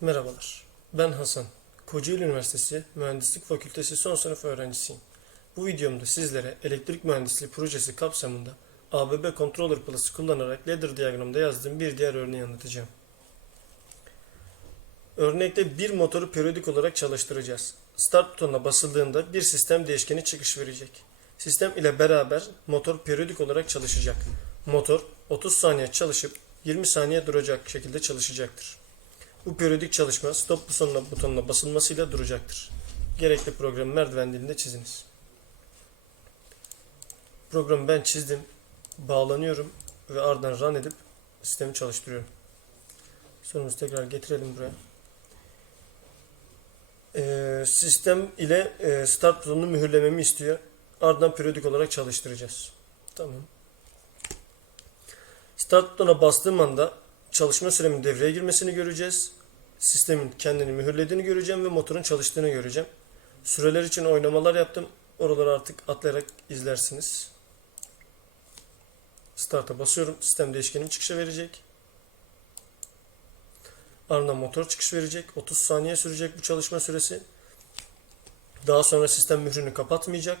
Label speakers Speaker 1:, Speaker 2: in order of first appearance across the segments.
Speaker 1: Merhabalar, ben Hasan. Kocaeli Üniversitesi Mühendislik Fakültesi son sınıf öğrencisiyim. Bu videomda sizlere elektrik mühendisliği projesi kapsamında ABB Controller Plus'ı kullanarak ladder diyagramda yazdığım bir diğer örneği anlatacağım. Örnekte bir motoru periyodik olarak çalıştıracağız. Start butonuna basıldığında bir sistem değişkeni çıkış verecek. Sistem ile beraber motor periyodik olarak çalışacak. Motor 30 saniye çalışıp 20 saniye duracak şekilde çalışacaktır. Bu periyodik çalışma stop butonuna, butonuna basılmasıyla duracaktır. Gerekli programı merdiven dilinde çiziniz. Programı ben çizdim. Bağlanıyorum ve ardından run edip sistemi çalıştırıyorum. Sonumuzu tekrar getirelim buraya. Ee, sistem ile e, start butonunu mühürlememi istiyor. Ardından periyodik olarak çalıştıracağız. Tamam. Start butonuna bastığım anda çalışma süremin devreye girmesini göreceğiz. Sistemin kendini mühürlediğini göreceğim ve motorun çalıştığını göreceğim. Süreler için oynamalar yaptım. Oraları artık atlayarak izlersiniz. Start'a basıyorum. Sistem değişkenim çıkışa verecek. Ardından motor çıkış verecek. 30 saniye sürecek bu çalışma süresi. Daha sonra sistem mührünü kapatmayacak.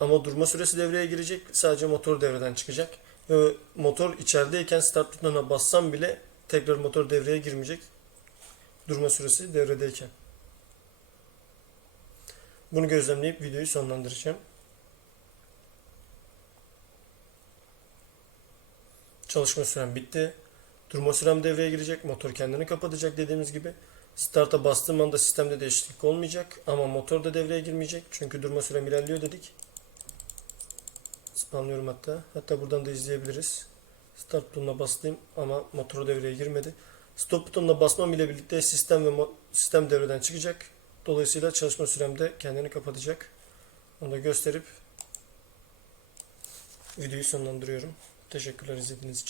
Speaker 1: Ama durma süresi devreye girecek. Sadece motor devreden çıkacak. Ve motor içerideyken start butonuna bassam bile tekrar motor devreye girmeyecek. Durma süresi devredeyken. Bunu gözlemleyip videoyu sonlandıracağım. Çalışma sürem bitti. Durma sürem devreye girecek. Motor kendini kapatacak dediğimiz gibi. Start'a bastığım anda sistemde değişiklik olmayacak. Ama motor da devreye girmeyecek. Çünkü durma sürem ilerliyor dedik. Spamlıyorum hatta. Hatta buradan da izleyebiliriz. Start butonuna bastım ama motoru devreye girmedi. Stop butonuna basmam ile birlikte sistem ve sistem devreden çıkacak. Dolayısıyla çalışma süremde kendini kapatacak. Onu da gösterip videoyu sonlandırıyorum. Teşekkürler izlediğiniz için.